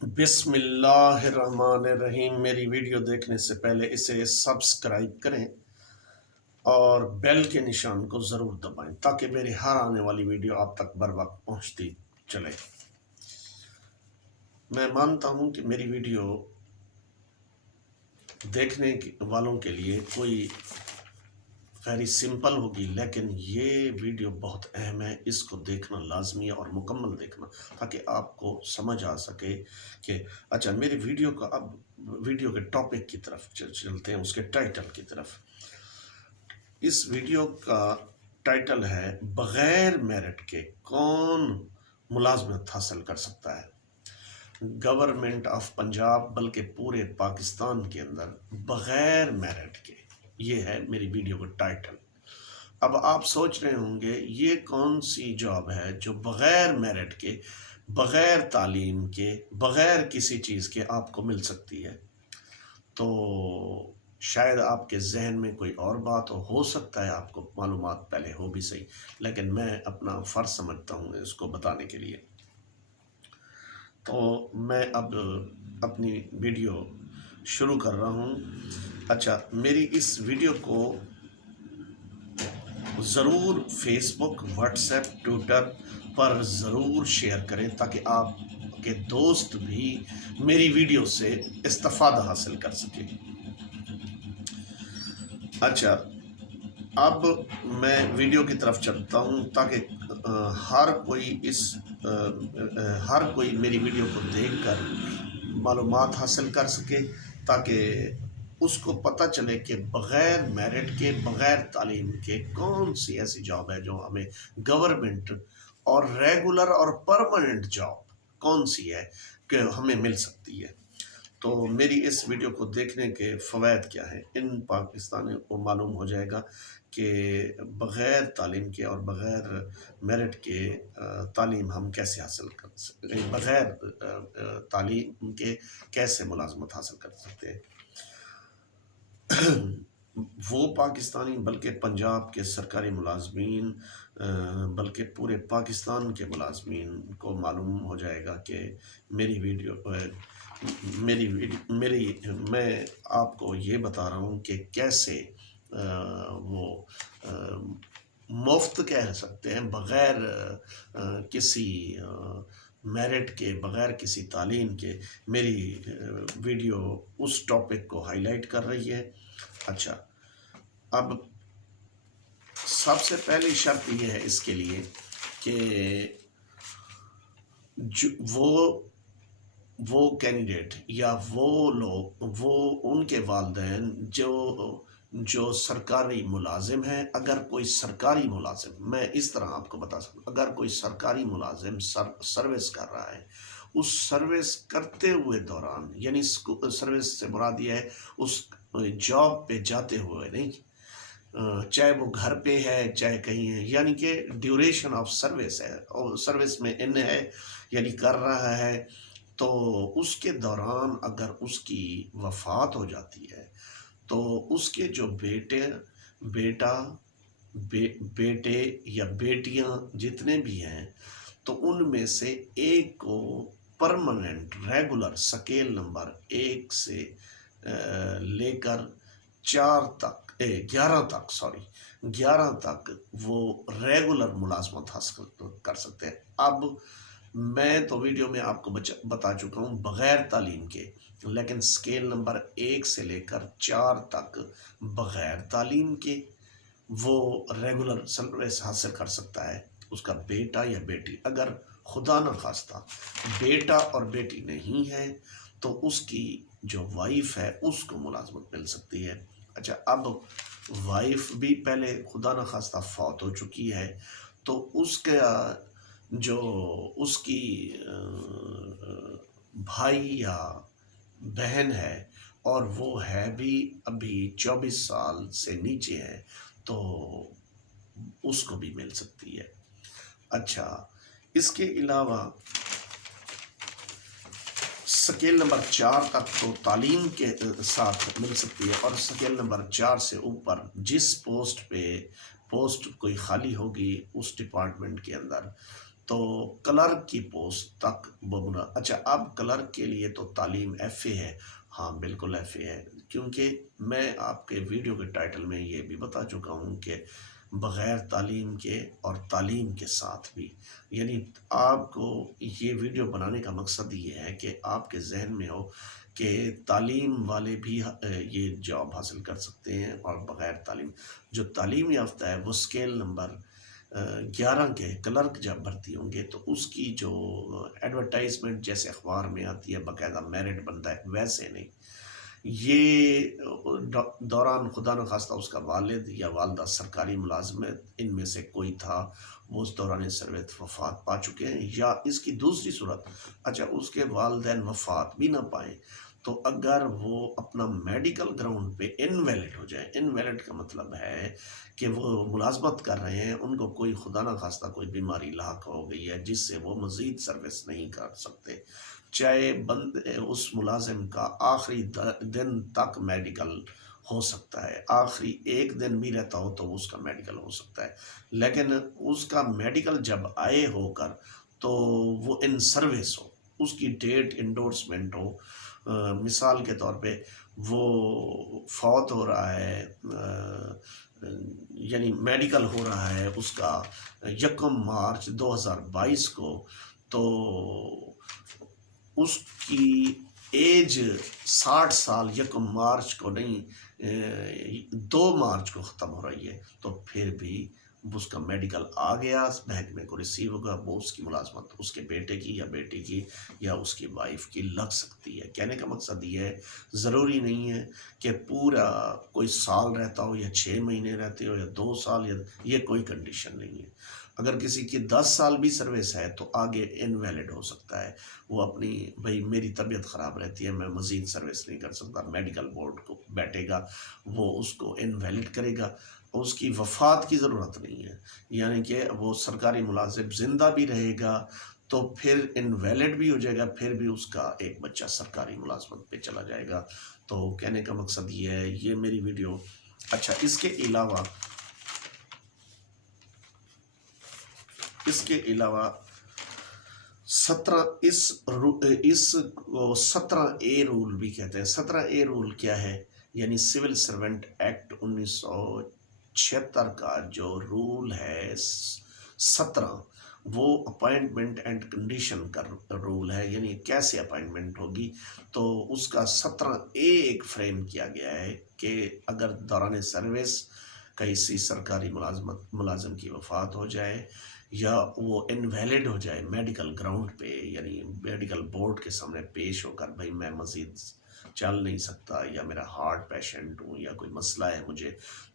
بسم اللہ الرحمن الرحیم۔ میری ویڈیو دیکھنے سے پہلے اسے سبسکرائب کریں اور بیل کے نشان کو ضرور دبائیں تاکہ میری ہر آنے والی ویڈیو آپ تک بر وقت پہنچتی چلے۔ میں مانتا ہوں کہ میری ویڈیو دیکھنے والوں کے لیے کوئی ویری سمپل ہوگی، لیکن یہ ویڈیو بہت اہم ہے۔ اس کو دیکھنا لازمی ہے اور مکمل دیکھنا تاکہ آپ کو سمجھ آ سکے کہ اچھا میری ویڈیو کا اب ویڈیو کے ٹاپک کی طرف چلتے ہیں، اس کے ٹائٹل کی طرف۔ اس ویڈیو کا ٹائٹل ہے بغیر میرٹ کے کون ملازمت حاصل کر سکتا ہے۔ گورنمنٹ آف پنجاب بلکہ پورے پاکستان کے اندر بغیر میرٹ کے، یہ ہے میری ویڈیو کا ٹائٹل۔ اب آپ سوچ رہے ہوں گے یہ کون سی جاب ہے جو بغیر میرٹ کے، بغیر تعلیم کے، بغیر کسی چیز کے آپ کو مل سکتی ہے۔ تو شاید آپ کے ذہن میں کوئی اور بات ہو سکتا ہے، آپ کو معلومات پہلے ہو بھی صحیح، لیکن میں اپنا فرض سمجھتا ہوں اس کو بتانے کے لیے۔ تو میں اب اپنی ویڈیو شروع کر رہا ہوں۔ اچھا میری اس ویڈیو کو ضرور فیس بک، واٹس ایپ، ٹویٹر پر ضرور شیئر کریں تاکہ آپ کے دوست بھی میری ویڈیو سے استفادہ حاصل کر سکیں۔ اچھا اب میں ویڈیو کی طرف چلتا ہوں تاکہ ہر کوئی میری ویڈیو کو دیکھ کر معلومات حاصل کر سکے، تاکہ اس کو پتہ چلے کہ بغیر میرٹ کے، بغیر تعلیم کے کون سی ایسی جاب ہے جو ہمیں گورنمنٹ اور ریگولر اور پرماننٹ جاب کون سی ہے کہ ہمیں مل سکتی ہے۔ تو میری اس ویڈیو کو دیکھنے کے فوائد کیا ہیں، ان پاکستانیوں کو معلوم ہو جائے گا کہ بغیر تعلیم کے اور بغیر میرٹ کے تعلیم ہم کیسے حاصل کر سکتے ہیں، بغیر تعلیم کے کیسے ملازمت حاصل کر سکتے ہیں۔ وہ پاکستانی بلکہ پنجاب کے سرکاری ملازمین، بلکہ پورے پاکستان کے ملازمین کو معلوم ہو جائے گا کہ میری ویڈیو میں آپ کو یہ بتا رہا ہوں کہ کیسے وہ مفت کہہ سکتے ہیں، بغیر کسی میرٹ کے، بغیر کسی تعلیم کے میری ویڈیو اس ٹاپک کو ہائی لائٹ کر رہی ہے۔ اچھا اب سب سے پہلی شرط یہ ہے اس کے لیے کہ وہ کینڈیڈیٹ یا وہ لوگ، ان کے والدین جو سرکاری ملازم ہیں۔ اگر کوئی سرکاری ملازم، میں اس طرح آپ کو بتا سکتا ہوں، اگر کوئی سرکاری ملازم سروس کر رہا ہے، اس سروس کرتے ہوئے دوران، یعنی سروس سے مراد یہ ہے اس جاب پہ جاتے ہوئے نہیں، چاہے وہ گھر پہ ہے چاہے کہیں ہے، یعنی کہ ڈیوریشن آف سروس ہے، اور سروس میں ان ہے یعنی کر رہا ہے، تو اس کے دوران اگر اس کی وفات ہو جاتی ہے تو اس کے جو بیٹے یا بیٹیاں جتنے بھی ہیں، تو ان میں سے ایک کو پرماننٹ ریگولر سکیل نمبر 1 سے لے کر 11 تک وہ ریگولر ملازمت حاصل کر سکتے ہیں۔ اب میں تو ویڈیو میں آپ کو بتا چکا ہوں بغیر تعلیم کے، لیکن سکیل نمبر 1 سے لے کر 4 تک بغیر تعلیم کے وہ ریگولر سروس حاصل کر سکتا ہے۔ اس کا بیٹا یا بیٹی، اگر خدا نخواستہ بیٹا اور بیٹی نہیں ہے تو اس کی جو وائف ہے اس کو ملازمت مل سکتی ہے۔ اچھا اب وائف بھی پہلے خدا نخواستہ فوت ہو چکی ہے تو اس کی بھائی یا بہن ہے اور وہ ہے بھی ابھی 24 سال سے نیچے ہے تو اس کو بھی مل سکتی ہے۔ اچھا اس کے علاوہ سکیل نمبر 4 تک تو تعلیم کے ساتھ مل سکتی ہے، اور سکیل نمبر 4 سے اوپر جس پوسٹ کوئی خالی ہوگی اس ڈپارٹمنٹ کے اندر، تو کلرک کی پوسٹ تک وہ اچھا اب کلرک کے لیے تو تعلیم ایف اے ہے، ہاں بالکل ایف اے ہے، کیونکہ میں آپ کے ویڈیو کے ٹائٹل میں یہ بھی بتا چکا ہوں کہ بغیر تعلیم کے اور تعلیم کے ساتھ بھی، یعنی آپ کو یہ ویڈیو بنانے کا مقصد یہ ہے کہ آپ کے ذہن میں ہو کہ تعلیم والے بھی یہ جاب حاصل کر سکتے ہیں، اور بغیر تعلیم جو تعلیم یافتہ ہے وہ اسکیل نمبر 11 کے کلرک جب بھرتی ہوں گے تو اس کی جو ایڈورٹائزمنٹ جیسے اخبار میں آتی ہے باقاعدہ میرٹ بنتا ہے، ویسے نہیں، یہ دوران خدا نخواستہ اس کا والد یا والدہ سرکاری ملازمت ان میں سے کوئی تھا، وہ اس دوران سروس وفات پا چکے ہیں، یا اس کی دوسری صورت اچھا اس کے والدین وفات بھی نہ پائیں، تو اگر وہ اپنا میڈیکل گراؤنڈ پہ انویلڈ ہو جائے، انویلڈ کا مطلب ہے کہ وہ ملازمت کر رہے ہیں، ان کو کوئی خدا نخواستہ کوئی بیماری لاحق ہو گئی ہے جس سے وہ مزید سروس نہیں کر سکتے، چاہے اس ملازم کا آخری دن تک میڈیکل ہو سکتا ہے، آخری ایک دن بھی رہتا ہو تو اس کا میڈیکل ہو سکتا ہے، لیکن اس کا میڈیکل جب آئے ہو کر تو وہ ان سروس ہو، اس کی ڈیٹ انڈورسمنٹ ہو، مثال کے طور پہ وہ فوت ہو رہا ہے، یعنی میڈیکل ہو رہا ہے اس کا 1 مارچ 2022 کو، تو اس کی ایج 60 سال 1 مارچ کو نہیں 2 مارچ کو ختم ہو رہی ہے، تو پھر بھی اس کا میڈیکل آ گیا، محکمے کو ریسیو ہوگا، وہ اس کی ملازمت اس کے بیٹے کی یا بیٹی کی یا اس کی وائف کی لگ سکتی ہے۔ کہنے کا مقصد یہ ہے ضروری نہیں ہے کہ پورا کوئی سال رہتا ہو یا 6 مہینے رہتے ہو یا 2 سال، یا یہ کوئی کنڈیشن نہیں ہے، اگر کسی کی 10 سال بھی سروس ہے تو آگے انویلڈ ہو سکتا ہے، وہ اپنی بھائی میری طبیعت خراب رہتی ہے میں مزید سروس نہیں کر سکتا، میڈیکل بورڈ کو بیٹھے گا، وہ اس کو انویلڈ کرے گا، اس کی وفات کی ضرورت نہیں ہے، یعنی کہ وہ سرکاری ملازم زندہ بھی رہے گا تو پھر انویلڈ بھی ہو جائے گا، پھر بھی اس کا ایک بچہ سرکاری ملازمت پہ چلا جائے گا۔ تو کہنے کا مقصد یہ ہے، یہ میری ویڈیو اچھا اس کے علاوہ 17 رول بھی کہتے ہیں۔ 17 رول کیا ہے؟ یعنی سول سرونٹ ایکٹ 1976 کا جو رول ہے 17، وہ اپائنٹمنٹ اینڈ کنڈیشن کا رول ہے، یعنی کیسے اپائنٹمنٹ ہوگی، تو اس کا 17 ایک فریم کیا گیا ہے کہ اگر دوران سروس کسی سرکاری ملازم کی وفات ہو جائے یا وہ انویلڈ ہو جائے میڈیکل گراؤنڈ پہ، یعنی میڈیکل بورڈ کے سامنے پیش ہو کر بھائی میں مزید چل نہیں سکتا یا میرا ہارٹ پیشنٹ ہوں یا کوئی مسئلہ ہے مجھے،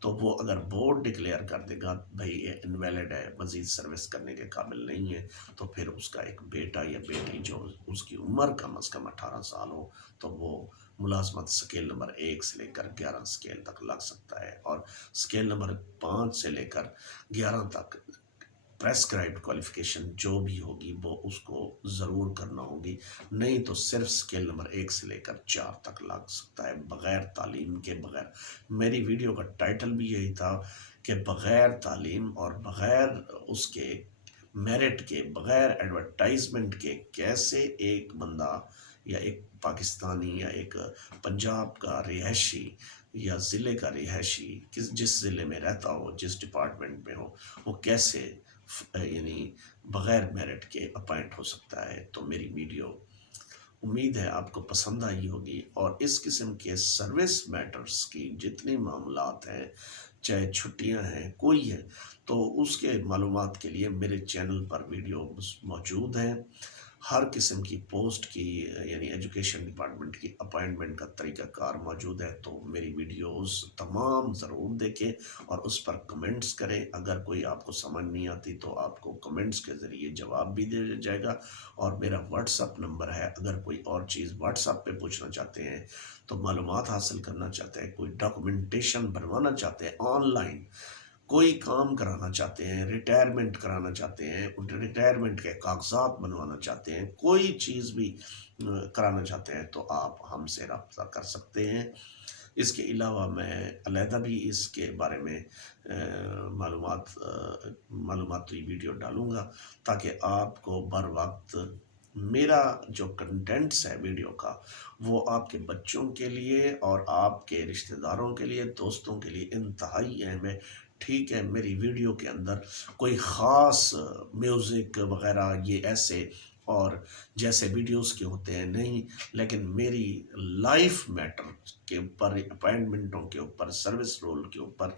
تو وہ اگر بورڈ ڈکلیئر کر دے گا بھائی یہ انویلڈ ہے، مزید سروس کرنے کے قابل نہیں ہے، تو پھر اس کا ایک بیٹا یا بیٹی جو اس کی عمر کم از کم 18 سال ہو تو وہ ملازمت سکیل نمبر 1 سے لے کر 11 سکیل تک لگ سکتا ہے، اور سکیل نمبر 5 سے لے کر 11 تک پریسکرائبڈ کوالیفیکیشن جو بھی ہوگی وہ اس کو ضرور کرنا ہوگی، نہیں تو صرف سکیل نمبر 1 سے لے کر 4 تک لگ سکتا ہے بغیر تعلیم کے۔ بغیر میری ویڈیو کا ٹائٹل بھی یہی تھا کہ بغیر تعلیم اور بغیر اس کے میرٹ کے، بغیر ایڈورٹائزمنٹ کے کیسے ایک بندہ یا ایک پاکستانی یا ایک پنجاب کا رہائشی یا ضلع کا رہائشی جس ضلع میں رہتا ہو، جس ڈپارٹمنٹ میں ہو، وہ کیسے یعنی بغیر میرٹ کے اپائنٹ ہو سکتا ہے۔ تو میری ویڈیو امید ہے آپ کو پسند آئی ہوگی، اور اس قسم کے سروس میٹرز کی جتنی معاملات ہیں، چاہے چھٹیاں ہیں کوئی ہے، تو اس کے معلومات کے لیے میرے چینل پر ویڈیو موجود ہیں، ہر قسم کی پوسٹ کی یعنی ایجوکیشن ڈپارٹمنٹ کی اپائنٹمنٹ کا طریقہ کار موجود ہے، تو میری ویڈیوز تمام ضرور دیکھیں اور اس پر کمنٹس کریں، اگر کوئی آپ کو سمجھ نہیں آتی تو آپ کو کمنٹس کے ذریعے جواب بھی دیا جائے گا، اور میرا واٹس اپ نمبر ہے، اگر کوئی اور چیز واٹس اپ پہ پوچھنا چاہتے ہیں تو معلومات حاصل کرنا چاہتے ہیں، کوئی ڈاکومنٹیشن بنوانا چاہتے ہیں آن لائن، کوئی کام کرانا چاہتے ہیں، ریٹائرمنٹ کرانا چاہتے ہیں، ریٹائرمنٹ کے کاغذات بنوانا چاہتے ہیں، کوئی چیز بھی کرانا چاہتے ہیں تو آپ ہم سے رابطہ کر سکتے ہیں۔ اس کے علاوہ میں علیحدہ بھی اس کے بارے میں معلوماتی ویڈیو ڈالوں گا تاکہ آپ کو بر وقت میرا جو کنٹینٹس ہے ویڈیو کا وہ آپ کے بچوں کے لیے اور آپ کے رشتہ داروں کے لیے، دوستوں کے لیے انتہائی اہم ہے۔ ٹھیک ہے، میری ویڈیو کے اندر کوئی خاص میوزک وغیرہ یہ ایسے اور جیسے ویڈیوز کے ہوتے ہیں نہیں، لیکن میری لائف میٹر کے اوپر، اپائنٹمنٹوں کے اوپر، سروس رول کے اوپر،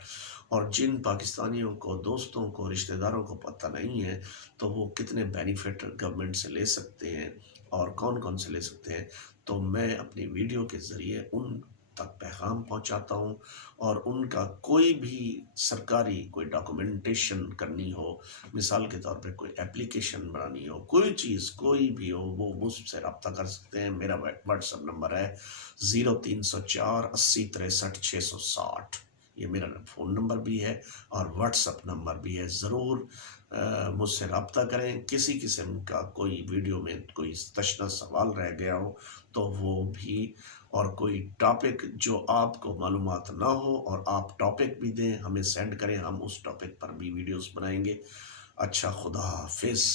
اور جن پاکستانیوں کو، دوستوں کو، رشتہ داروں کو پتہ نہیں ہے تو وہ کتنے بینیفٹ گورنمنٹ سے لے سکتے ہیں اور کون کون سے لے سکتے ہیں، تو میں اپنی ویڈیو کے ذریعے ان تک پیغام پہنچاتا ہوں، اور ان کا کوئی بھی سرکاری کوئی ڈاکومنٹیشن کرنی ہو، مثال کے طور پہ کوئی اپلیکیشن بنانی ہو، کوئی چیز کوئی بھی ہو، وہ مجھ سے رابطہ کر سکتے ہیں۔ میرا واٹس ایپ نمبر ہے 0304 80 63 660، یہ میرا فون نمبر بھی ہے اور واٹس ایپ نمبر بھی ہے۔ ضرور مجھ سے رابطہ کریں۔ کسی قسم کا کوئی ویڈیو میں کوئی تشنہ سوال رہ گیا ہو تو وہ بھی، اور کوئی ٹاپک جو آپ کو معلومات نہ ہو اور آپ ٹاپک بھی دیں، ہمیں سینڈ کریں، ہم اس ٹاپک پر بھی ویڈیوز بنائیں گے۔ اچھا، خدا حافظ۔